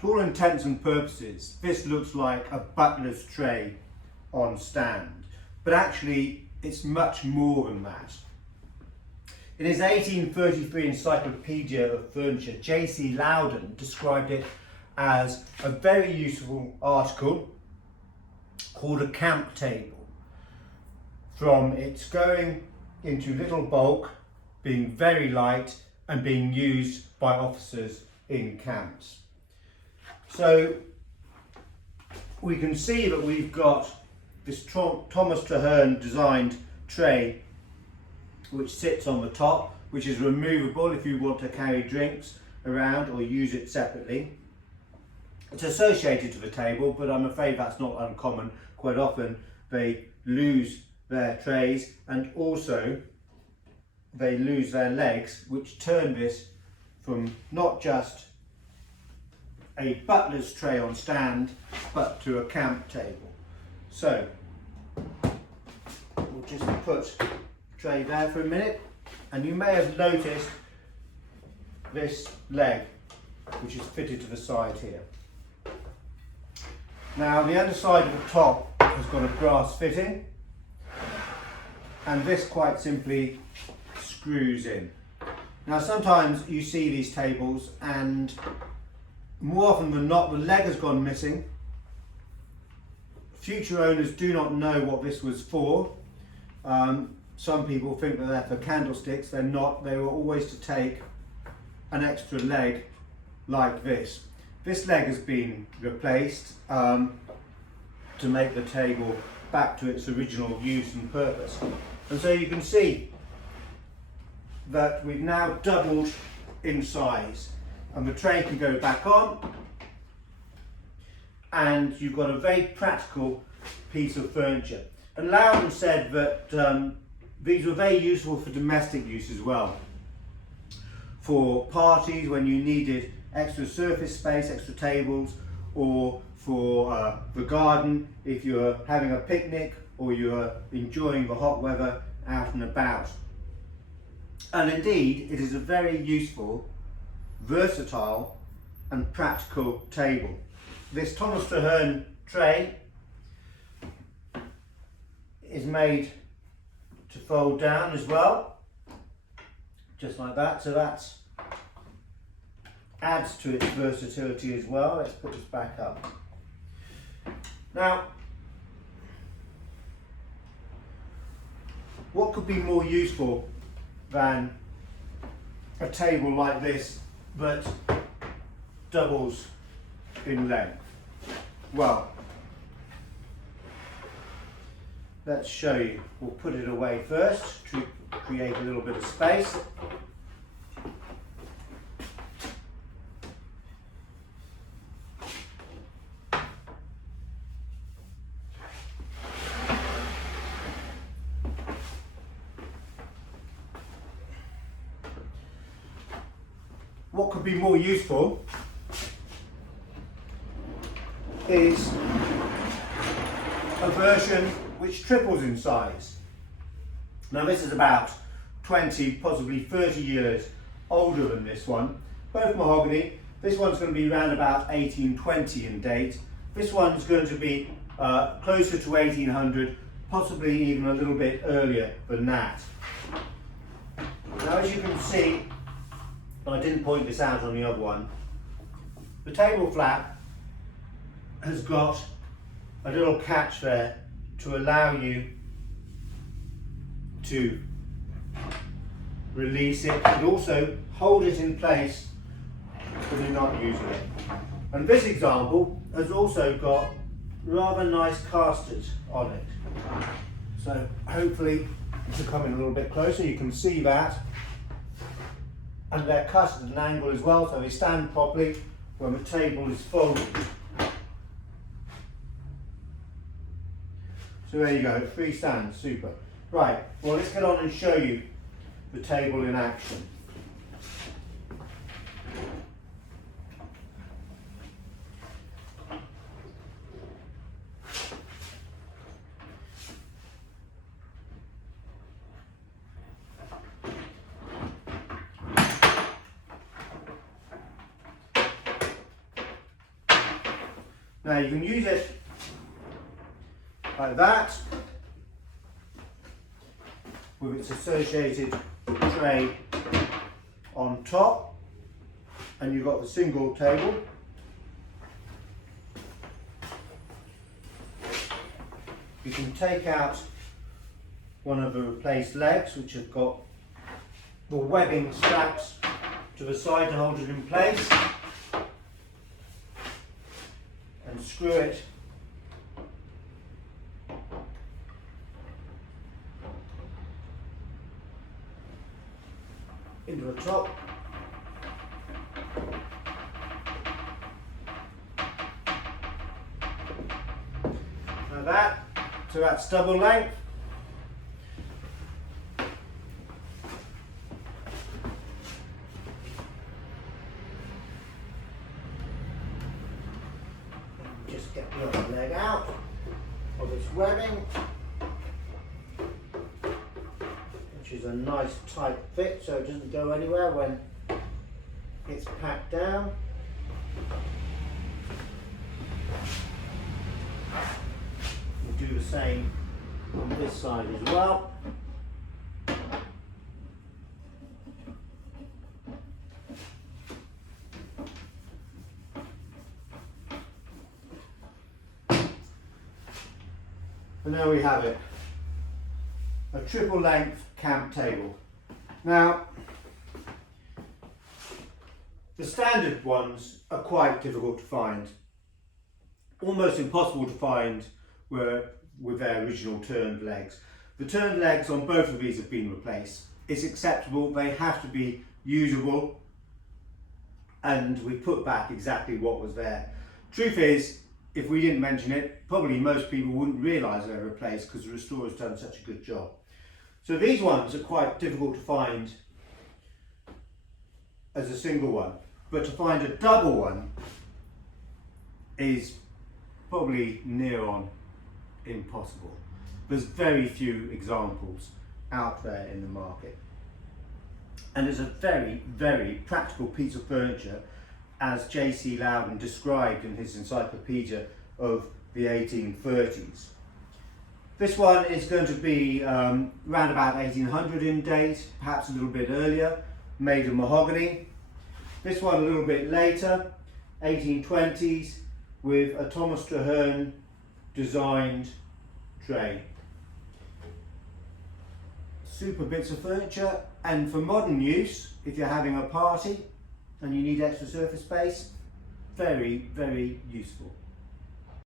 To all intents and purposes, this looks like a butler's tray on stand, but actually it's much more than that. In his 1833 Encyclopedia of Furniture, JC Loudon described it as a very useful article called a camp table, from its going into little bulk, being very light and being used by officers in camps. So we can see that we've got this Thomas Traherne designed tray which sits on the top, which is removable if you want to carry drinks around or use it separately. It's associated to the table, but I'm afraid that's not uncommon. Quite often they lose their trays, and also they lose their legs, which turn this from not just a butler's tray on stand, but to a camp table. So we'll just put the tray there for a minute, and you may have noticed this leg, which is fitted to the side here. Now the underside of the top has got a brass fitting, and this quite simply screws in. Now sometimes you see these tables and more often than not the leg has gone missing. Future owners do not know what this was for. Some people think that they're for candlesticks. They're not. They were always to take an extra leg like this. This leg has been replaced to make the table back to its original use and purpose. And so you can see that we've now doubled in size, and the tray can go back on, and you've got a very practical piece of furniture. And Loudon said that these were very useful for domestic use as well. For parties when you needed extra surface space, extra tables, or for the garden if you're having a picnic or you're enjoying the hot weather out and about. And indeed, it is a very useful, versatile and practical table. This Thomas Traherne tray is made to fold down as well, just like that, so that adds to its versatility as well. Let's put this back up. Now, what could be more useful than a table like this that doubles in length? Well, let's show you. We'll put it away first to create a little bit of space. What could be more useful is a version which triples in size. Now this is about 20, possibly 30 years older than this one. Both mahogany. This one's going to be around about 1820 in date. This one's going to be closer to 1800, possibly even a little bit earlier than that. Now as you can see, I didn't point this out on the other one, the table flap has got a little catch there to allow you to release it and also hold it in place when you're not using it. And this example has also got rather nice casters on it. So hopefully, to come in a little bit closer, you can see that. And they're cut at an angle as well, so they stand properly when the table is folded. So there you go, free stand, super. Right, well let's get on and show you the table in action. Now you can use it like that, with its associated tray on top, and you've got the single table. You can take out one of the replaced legs, which have got the webbing straps to the side to hold it in place, and screw it into the top. Like that, so that's double length. Just get the other leg out of its webbing, which is a nice tight fit so it doesn't go anywhere when it's packed down. We'll do the same on this side as well. And there we have it, a triple length camp table. Now, the standard ones are quite difficult to find, almost impossible to find with their original turned legs. The turned legs on both of these have been replaced. It's acceptable, they have to be usable, and we put back exactly what was there. Truth is, if we didn't mention it, probably most people wouldn't realise they were replaced because the restorer's done such a good job. So these ones are quite difficult to find as a single one, but to find a double one is probably near on impossible. There's very few examples out there in the market. And it's a very, very practical piece of furniture, as JC Loudon described in his encyclopedia of the 1830s. This one is going to be round about 1800 in date, perhaps a little bit earlier, made of mahogany. This one a little bit later, 1820s, with a Thomas Traherne designed tray. Super bits of furniture, and for modern use, if you're having a party and you need extra surface space, very, very useful.